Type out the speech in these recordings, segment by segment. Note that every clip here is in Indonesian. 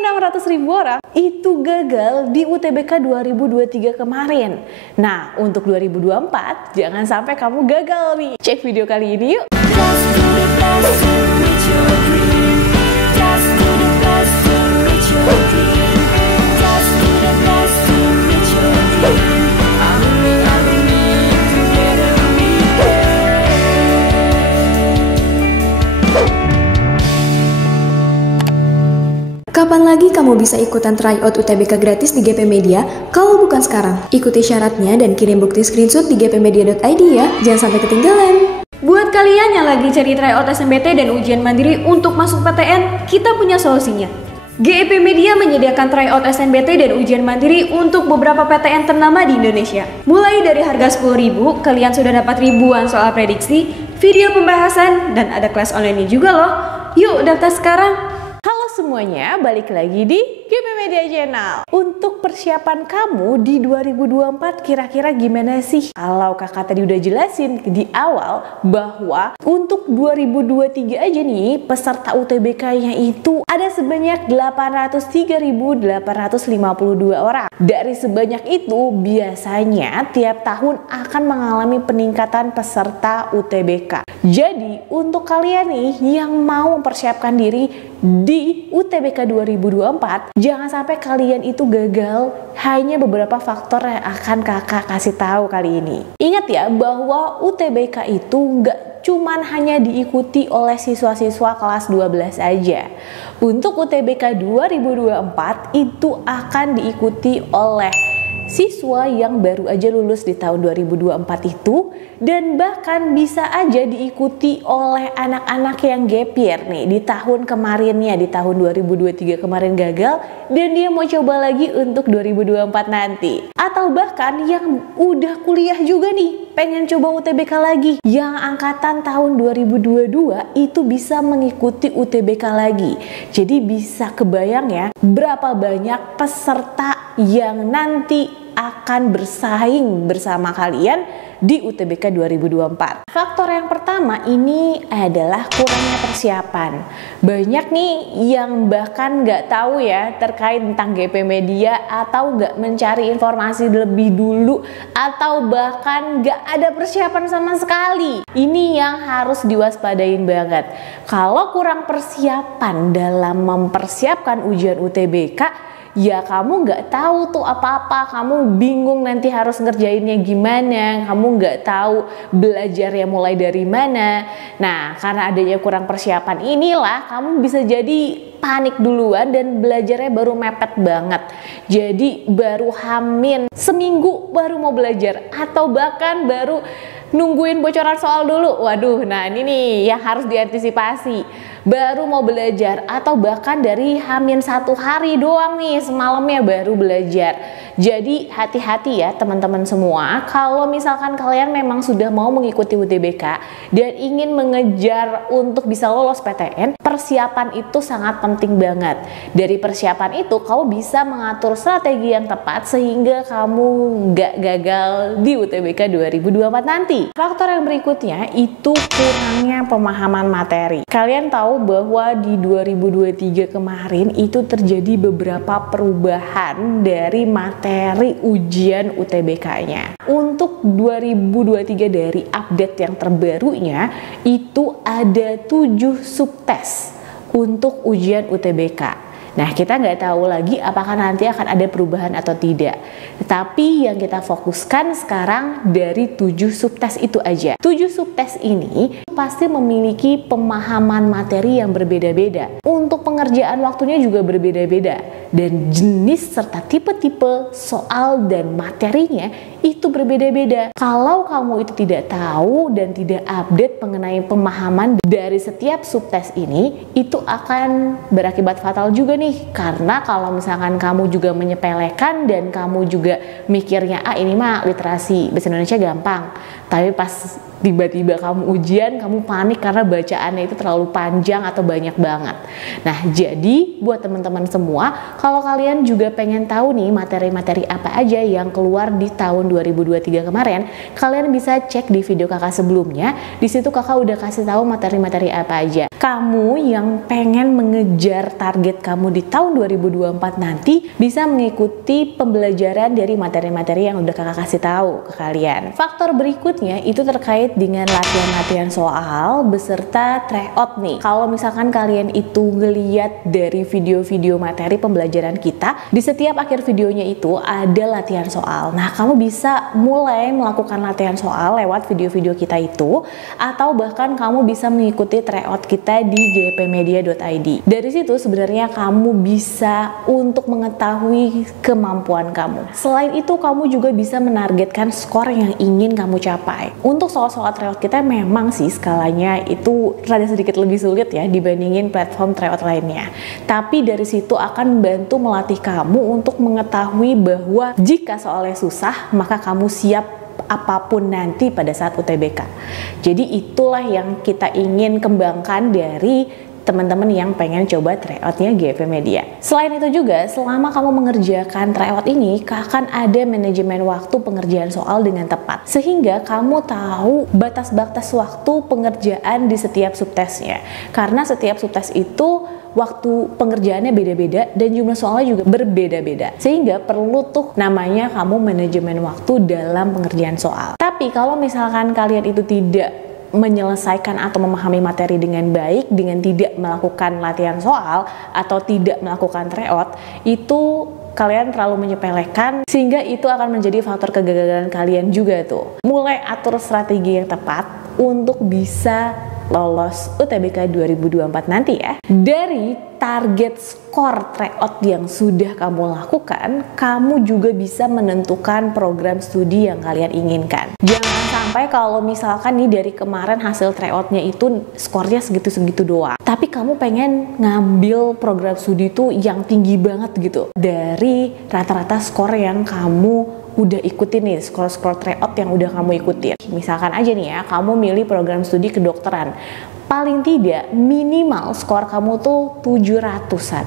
1.600.000 orang itu gagal di UTBK 2023 kemarin. Nah, untuk 2024 jangan sampai kamu gagal nih. Cek video kali ini yuk. Kapan lagi kamu bisa ikutan tryout UTBK gratis di GP Media kalau bukan sekarang? Ikuti syaratnya dan kirim bukti screenshot di gpmedia.id ya, jangan sampai ketinggalan. Buat kalian yang lagi cari tryout SNMPT dan ujian mandiri untuk masuk PTN, kita punya solusinya. GP Media menyediakan tryout SNMPT dan ujian mandiri untuk beberapa PTN ternama di Indonesia. Mulai dari harga 10.000, kalian sudah dapat ribuan soal prediksi, video pembahasan, dan ada kelas online juga loh. Yuk daftar sekarang! Semuanya, balik lagi di GP Media Channel. Untuk persiapan kamu di 2024 kira-kira gimana sih? Kalau kakak tadi udah jelasin di awal bahwa untuk 2023 aja nih peserta UTBK-nya itu ada sebanyak 803.852 orang. Dari sebanyak itu biasanya tiap tahun akan mengalami peningkatan peserta UTBK. Jadi untuk kalian nih yang mau mempersiapkan diri di UTBK 2024, jangan sampai kalian itu gagal. Hanya beberapa faktor yang akan kakak kasih tahu kali ini. Ingat ya bahwa UTBK itu nggak cuman hanya diikuti oleh siswa-siswa kelas 12 aja. Untuk UTBK 2024 itu akan diikuti oleh siswa yang baru aja lulus di tahun 2024 itu, dan bahkan bisa aja diikuti oleh anak-anak yang gap year nih di tahun kemarinnya, di tahun 2023 kemarin gagal dan dia mau coba lagi untuk 2024 nanti. Atau bahkan yang udah kuliah juga nih pengen coba UTBK lagi, yang angkatan tahun 2022 itu bisa mengikuti UTBK lagi. Jadi bisa kebayang ya berapa banyak peserta yang nanti akan bersaing bersama kalian di UTBK 2024. Faktor yang pertama ini adalah kurangnya persiapan. Banyak nih yang bahkan nggak tahu ya terkait tentang GP Media, atau nggak mencari informasi lebih dulu, atau bahkan nggak ada persiapan sama sekali. Ini yang harus diwaspadain banget. Kalau kurang persiapan dalam mempersiapkan ujian UTBK, ya kamu nggak tahu tuh apa-apa, kamu bingung nanti harus ngerjainnya gimana, kamu nggak tahu belajarnya mulai dari mana. Nah, karena adanya kurang persiapan inilah kamu bisa jadi panik duluan dan belajarnya baru mepet banget. Jadi baru hamin seminggu baru mau belajar, atau bahkan baru nungguin bocoran soal dulu. Waduh, nah ini nih yang harus diantisipasi. Baru mau belajar, atau bahkan dari hamin 1 hari doang nih, semalamnya baru belajar. Jadi hati-hati ya teman-teman semua, kalau misalkan kalian memang sudah mau mengikuti UTBK dan ingin mengejar untuk bisa lolos PTN, persiapan itu sangat penting banget. Dari persiapan itu kamu bisa mengatur strategi yang tepat sehingga kamu nggak gagal di UTBK 2024 nanti. Faktor yang berikutnya itu kurangnya pemahaman materi. Kalian tahu bahwa di 2023 kemarin itu terjadi beberapa perubahan dari materi ujian UTBK-nya. Untuk 2023 dari update yang terbarunya itu ada 7 subtes untuk ujian UTBK. Nah, kita nggak tahu lagi apakah nanti akan ada perubahan atau tidak. Tetapi yang kita fokuskan sekarang dari 7 subtes itu aja. 7 subtes ini pasti memiliki pemahaman materi yang berbeda-beda. Untuk pengerjaan waktunya juga berbeda-beda. Dan jenis serta tipe-tipe soal dan materinya itu berbeda-beda. Kalau kamu itu tidak tahu dan tidak update mengenai pemahaman dari setiap subtes ini, itu akan berakibat fatal juga nih. Karena kalau misalkan kamu juga menyepelekan dan kamu juga mikirnya, ini mah literasi bahasa Indonesia gampang, tapi pas Tiba-tiba kamu ujian, kamu panik karena bacaannya itu terlalu panjang atau banyak banget. Nah, jadi buat teman-teman semua, kalau kalian juga pengen tahu nih materi-materi apa aja yang keluar di tahun 2023 kemarin, kalian bisa cek di video kakak sebelumnya. Di situ kakak udah kasih tahu materi-materi apa aja. Kamu yang pengen mengejar target kamu di tahun 2024 nanti bisa mengikuti pembelajaran dari materi-materi yang udah kakak kasih tahu ke kalian. Faktor berikutnya itu terkait dengan latihan-latihan soal beserta tryout nih. Kalau misalkan kalian itu ngeliat dari video-video materi pembelajaran kita, di setiap akhir videonya itu ada latihan soal. Nah, kamu bisa mulai melakukan latihan soal lewat video-video kita itu, atau bahkan kamu bisa mengikuti tryout kita di gpmedia.id. Dari situ sebenarnya kamu bisa untuk mengetahui kemampuan kamu. Selain itu, kamu juga bisa menargetkan skor yang ingin kamu capai. Untuk soal tryout kita memang sih skalanya itu rada sedikit lebih sulit ya dibandingin platform tryout lainnya. Tapi dari situ akan membantu melatih kamu untuk mengetahui bahwa jika soalnya susah, maka kamu siap apapun nanti pada saat UTBK. Jadi itulah yang kita ingin kembangkan dari teman-teman yang pengen coba tryoutnya GP Media. Selain itu juga, selama kamu mengerjakan tryout ini, akan ada manajemen waktu pengerjaan soal dengan tepat. Sehingga kamu tahu batas-batas waktu pengerjaan di setiap subtesnya. Karena setiap subtes itu waktu pengerjaannya beda-beda dan jumlah soalnya juga berbeda-beda. Sehingga perlu tuh namanya kamu manajemen waktu dalam pengerjaan soal. Tapi kalau misalkan kalian itu tidak menyelesaikan atau memahami materi dengan baik dengan tidak melakukan latihan soal atau tidak melakukan tryout, itu kalian terlalu menyepelekan sehingga itu akan menjadi faktor kegagalan kalian juga tuh. Mulai atur strategi yang tepat untuk bisa lolos UTBK 2024 nanti ya. Dari target skor tryout yang sudah kamu lakukan, kamu juga bisa menentukan program studi yang kalian inginkan. Jangan sampai kalau misalkan nih dari kemarin hasil tryoutnya itu skornya segitu-segitu doang, tapi kamu pengen ngambil program studi itu yang tinggi banget gitu dari rata-rata skor yang kamu udah ikutin nih, skor-skor tryout yang udah kamu ikutin. Misalkan aja nih ya, kamu milih program studi kedokteran, paling tidak minimal skor kamu tuh 700-an.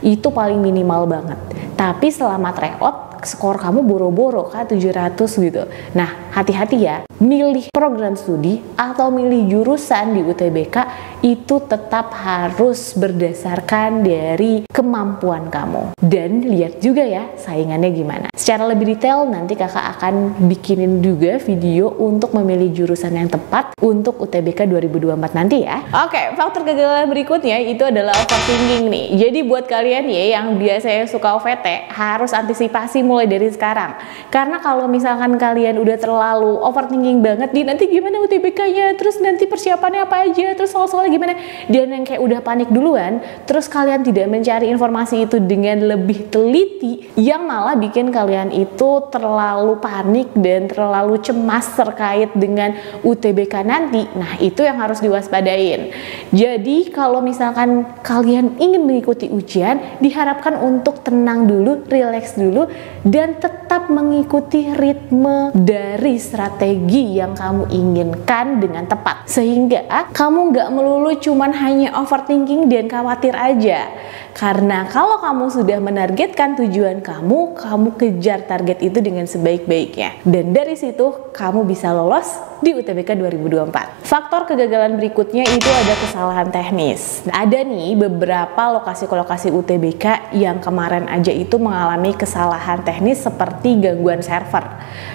Itu paling minimal banget. Tapi selama tryout skor kamu boro-boro kan 700 gitu. Nah, hati-hati ya, milih program studi atau milih jurusan di UTBK itu tetap harus berdasarkan dari kemampuan kamu. Dan lihat juga ya saingannya gimana. Secara lebih detail nanti kakak akan bikinin juga video untuk memilih jurusan yang tepat untuk UTBK 2024 nanti ya. Oke, faktor kegagalan berikutnya itu adalah overthinking nih. Jadi buat kalian ya yang biasanya suka OVT harus antisipasi mulai dari sekarang. Karena kalau misalkan kalian udah terlalu overthinking banget di nanti gimana UTBK-nya, terus nanti persiapannya apa aja, terus soal-soalnya gimana, dan yang kayak udah panik duluan, terus kalian tidak mencari informasi itu dengan lebih teliti, yang malah bikin kalian itu terlalu panik dan terlalu cemas terkait dengan UTBK nanti. Nah, itu yang harus diwaspadain. Jadi kalau misalkan kalian ingin mengikuti ujian, diharapkan untuk tenang dulu, rileks dulu, dan tetap mengikuti ritme dari strategi yang kamu inginkan dengan tepat. Sehingga kamu nggak melulu cuman hanya overthinking dan khawatir aja. Karena kalau kamu sudah menargetkan tujuan kamu kejar target itu dengan sebaik-baiknya. Dan dari situ kamu bisa lolos di UTBK 2024. Faktor kegagalan berikutnya itu ada kesalahan teknis. Ada nih beberapa lokasi-lokasi UTBK yang kemarin aja itu mengalami kesalahan teknis seperti gangguan server.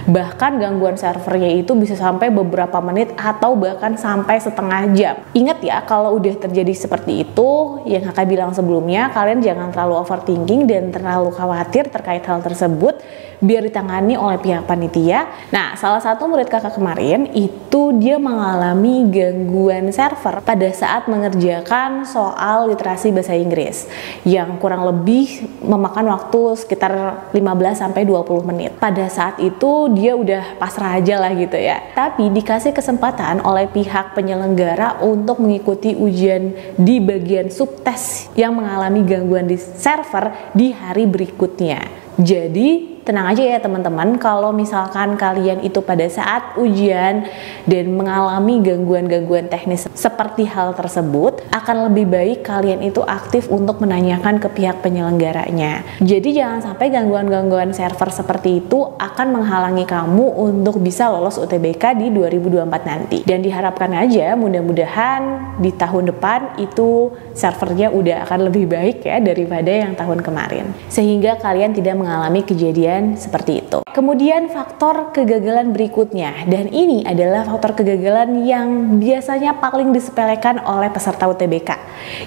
Bahkan gangguan servernya itu bisa sampai beberapa menit atau bahkan sampai setengah jam. Ingat ya, kalau udah terjadi seperti itu, yang kakak bilang sebelumnya, kalian jangan terlalu overthinking dan terlalu khawatir terkait hal tersebut, biar ditangani oleh pihak panitia. Nah, salah satu murid kakak kemarin itu dia mengalami gangguan server pada saat mengerjakan soal literasi bahasa Inggris yang kurang lebih memakan waktu sekitar 15-20 menit. Pada saat itu dia udah pasrah aja lah gitu ya. Tapi dikasih kesempatan oleh pihak penyelenggara untuk mengikuti ujian di bagian subtes yang mengalami gangguan di server di hari berikutnya. Jadi tenang aja ya teman-teman, kalau misalkan kalian itu pada saat ujian dan mengalami gangguan-gangguan teknis seperti hal tersebut, akan lebih baik kalian itu aktif untuk menanyakan ke pihak penyelenggaranya. Jadi jangan sampai gangguan-gangguan server seperti itu akan menghalangi kamu untuk bisa lolos UTBK di 2024 nanti. Dan diharapkan aja mudah-mudahan di tahun depan itu servernya udah akan lebih baik ya daripada yang tahun kemarin, sehingga kalian tidak mengalami kejadian seperti itu. Kemudian faktor kegagalan berikutnya, dan ini adalah faktor kegagalan yang biasanya paling disepelekan oleh peserta UTBK,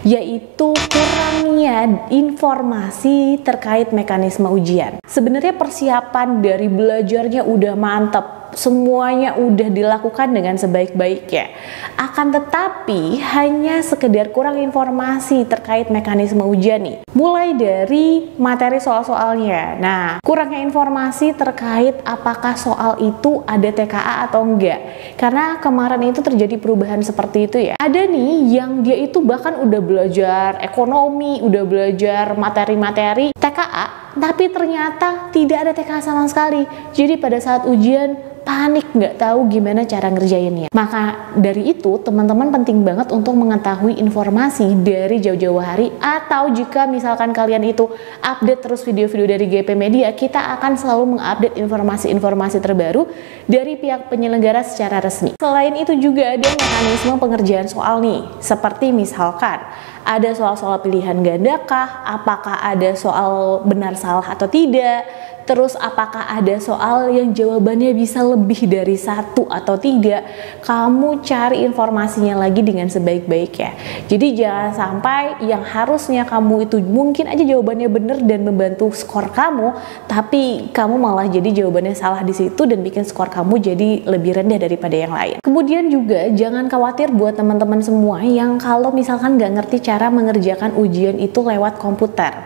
yaitu kurangnya informasi terkait mekanisme ujian. Sebenarnya persiapan dari belajarnya udah mantep, semuanya udah dilakukan dengan sebaik-baiknya. Akan tetapi hanya sekedar kurang informasi terkait mekanisme ujian nih. Mulai dari materi soal-soalnya. Nah, kurangnya informasi terkait apakah soal itu ada TKA atau enggak. Karena kemarin itu terjadi perubahan seperti itu ya. Ada nih yang dia itu bahkan udah belajar ekonomi, udah belajar materi-materi TKA, tapi ternyata tidak ada TKA sama sekali. Jadi pada saat ujian panik, nggak tahu gimana cara ngerjainnya. Maka dari itu teman-teman penting banget untuk mengetahui informasi dari jauh-jauh hari, atau jika misalkan kalian itu update terus video-video dari GP Media, kita akan selalu mengupdate informasi-informasi terbaru dari pihak penyelenggara secara resmi. Selain itu juga ada mekanisme pengerjaan soal nih, seperti misalkan ada soal-soal pilihan gandakah, apakah ada soal benar salah atau tidak, terus apakah ada soal yang jawabannya bisa lebih dari satu atau tidak. Kamu cari informasinya lagi dengan sebaik-baiknya. Jadi jangan sampai yang harusnya kamu itu mungkin aja jawabannya benar dan membantu skor kamu, tapi kamu malah jadi jawabannya salah di situ dan bikin skor kamu jadi lebih rendah daripada yang lain. Kemudian juga jangan khawatir buat teman-teman semua yang kalau misalkan nggak ngerti cara mengerjakan ujian itu lewat komputer.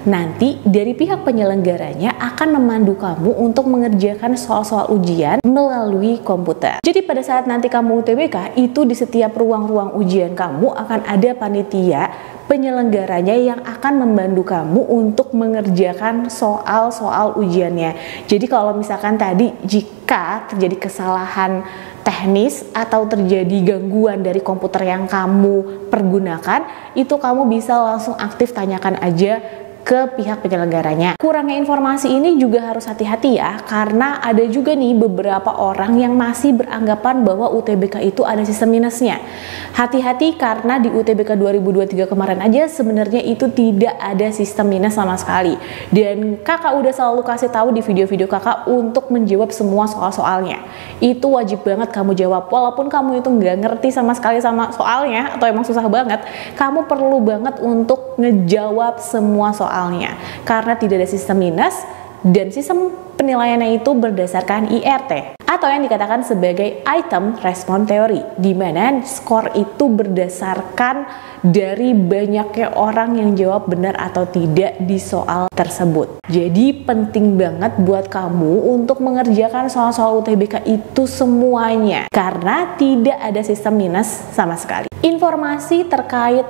Nanti dari pihak penyelenggaranya akan memandu kamu untuk mengerjakan soal-soal ujian melalui komputer. Jadi pada saat nanti kamu UTBK, itu di setiap ruang-ruang ujian kamu akan ada panitia penyelenggaranya yang akan membantu kamu untuk mengerjakan soal-soal ujiannya. Jadi kalau misalkan tadi jika terjadi kesalahan teknis atau terjadi gangguan dari komputer yang kamu pergunakan, itu kamu bisa langsung aktif tanyakan aja ke pihak penyelenggaranya. Kurangnya informasi ini juga harus hati-hati ya, karena ada juga nih beberapa orang yang masih beranggapan bahwa UTBK itu ada sistem minusnya. Hati-hati karena di UTBK 2023 kemarin aja sebenarnya itu tidak ada sistem minus sama sekali. Dan kakak udah selalu kasih tahu di video-video kakak untuk menjawab semua soal-soalnya. Itu wajib banget kamu jawab, walaupun kamu itu nggak ngerti sama sekali sama soalnya atau emang susah banget, kamu perlu banget untuk ngejawab semua soalnya, karena tidak ada sistem minus dan sistem penilaiannya itu berdasarkan IRT atau yang dikatakan sebagai item response theory, di mana skor itu berdasarkan dari banyaknya orang yang jawab benar atau tidak di soal tersebut. Jadi penting banget buat kamu untuk mengerjakan soal-soal UTBK itu semuanya, karena tidak ada sistem minus sama sekali. Informasi terkait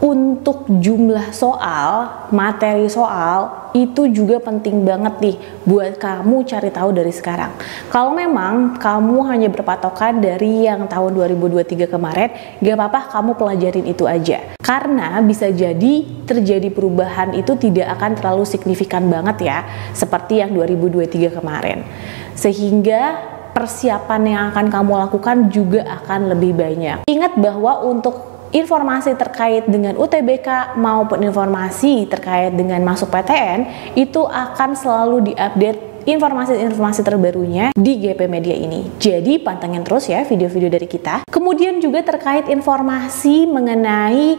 untuk jumlah soal, materi soal, itu juga penting banget nih buat kamu cari tahu dari sekarang. Kalau memang kamu hanya berpatokan dari yang tahun 2023 kemarin, gak apa-apa kamu pelajarin itu aja. Karena bisa jadi terjadi perubahan itu tidak akan terlalu signifikan banget ya, seperti yang 2023 kemarin. Sehingga persiapan yang akan kamu lakukan juga akan lebih banyak. Ingat bahwa untuk informasi terkait dengan UTBK maupun informasi terkait dengan masuk PTN itu akan selalu diupdate informasi-informasi terbarunya di GP Media ini. Jadi pantengin terus ya video-video dari kita. Kemudian juga terkait informasi mengenai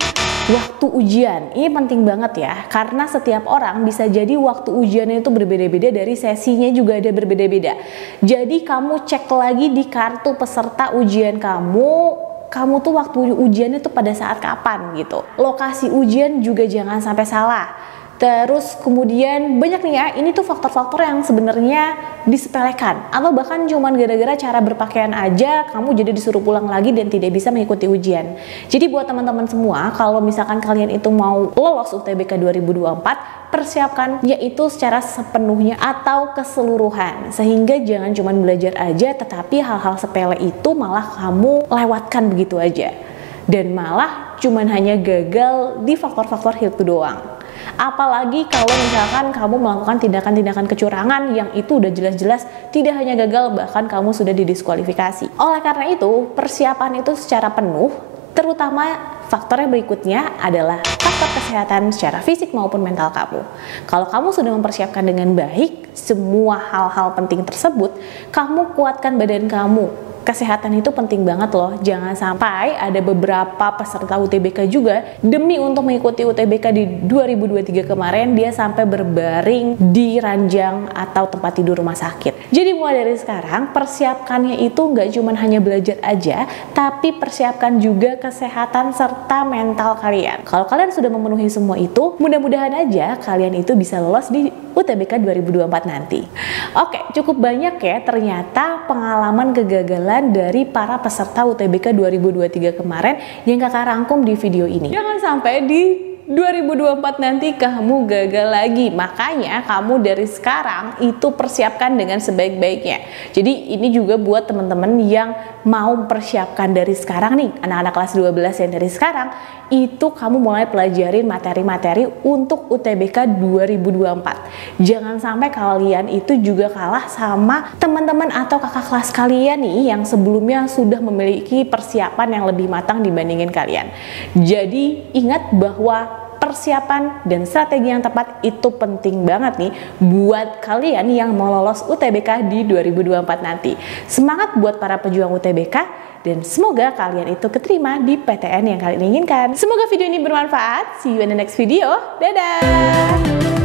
waktu ujian. Ini penting banget ya, karena setiap orang bisa jadi waktu ujiannya itu berbeda-beda, dari sesinya juga ada berbeda-beda. Jadi kamu cek lagi di kartu peserta ujian kamu tuh waktu ujiannya tuh pada saat kapan gitu. Lokasi ujian juga jangan sampai salah. Terus kemudian banyak nih ya, ini tuh faktor-faktor yang sebenarnya disepelekan atau bahkan cuman gara-gara cara berpakaian aja kamu jadi disuruh pulang lagi dan tidak bisa mengikuti ujian. Jadi buat teman-teman semua, kalau misalkan kalian itu mau lolos UTBK 2024, persiapkan yaitu secara sepenuhnya atau keseluruhan, sehingga jangan cuman belajar aja tetapi hal-hal sepele itu malah kamu lewatkan begitu aja dan malah cuman hanya gagal di faktor-faktor itu doang. Apalagi kalau misalkan kamu melakukan tindakan-tindakan kecurangan yang itu udah jelas-jelas tidak hanya gagal, bahkan kamu sudah didiskualifikasi. Oleh karena itu, persiapan itu secara penuh, terutama faktor yang berikutnya adalah faktor kesehatan secara fisik maupun mental kamu. Kalau kamu sudah mempersiapkan dengan baik semua hal-hal penting tersebut, kamu kuatkan badan kamu. Kesehatan itu penting banget loh, jangan sampai ada beberapa peserta UTBK juga demi untuk mengikuti UTBK di 2023 kemarin dia sampai berbaring di ranjang atau tempat tidur rumah sakit. Jadi mulai dari sekarang persiapkannya itu nggak cuma hanya belajar aja, tapi persiapkan juga kesehatan serta mental kalian. Kalau kalian sudah memenuhi semua itu, mudah-mudahan aja kalian itu bisa lolos di UTBK 2024 nanti. Oke, cukup banyak ya ternyata pengalaman kegagalan dari para peserta UTBK 2023 kemarin yang kakak rangkum di video ini. Jangan sampai di 2024 nanti kamu gagal lagi. Makanya kamu dari sekarang itu persiapkan dengan sebaik-baiknya. Jadi ini juga buat teman-teman yang mau persiapkan dari sekarang nih, anak-anak kelas 12 yang dari sekarang, itu kamu mulai pelajarin materi-materi untuk UTBK 2024. Jangan sampai kalian itu juga kalah sama teman-teman atau kakak kelas kalian nih yang sebelumnya sudah memiliki persiapan yang lebih matang dibandingin kalian. Jadi ingat bahwa persiapan dan strategi yang tepat itu penting banget nih buat kalian yang mau lolos UTBK di 2024 nanti. Semangat buat para pejuang UTBK dan semoga kalian itu keterima di PTN yang kalian inginkan. Semoga video ini bermanfaat. See you in the next video. Dadah!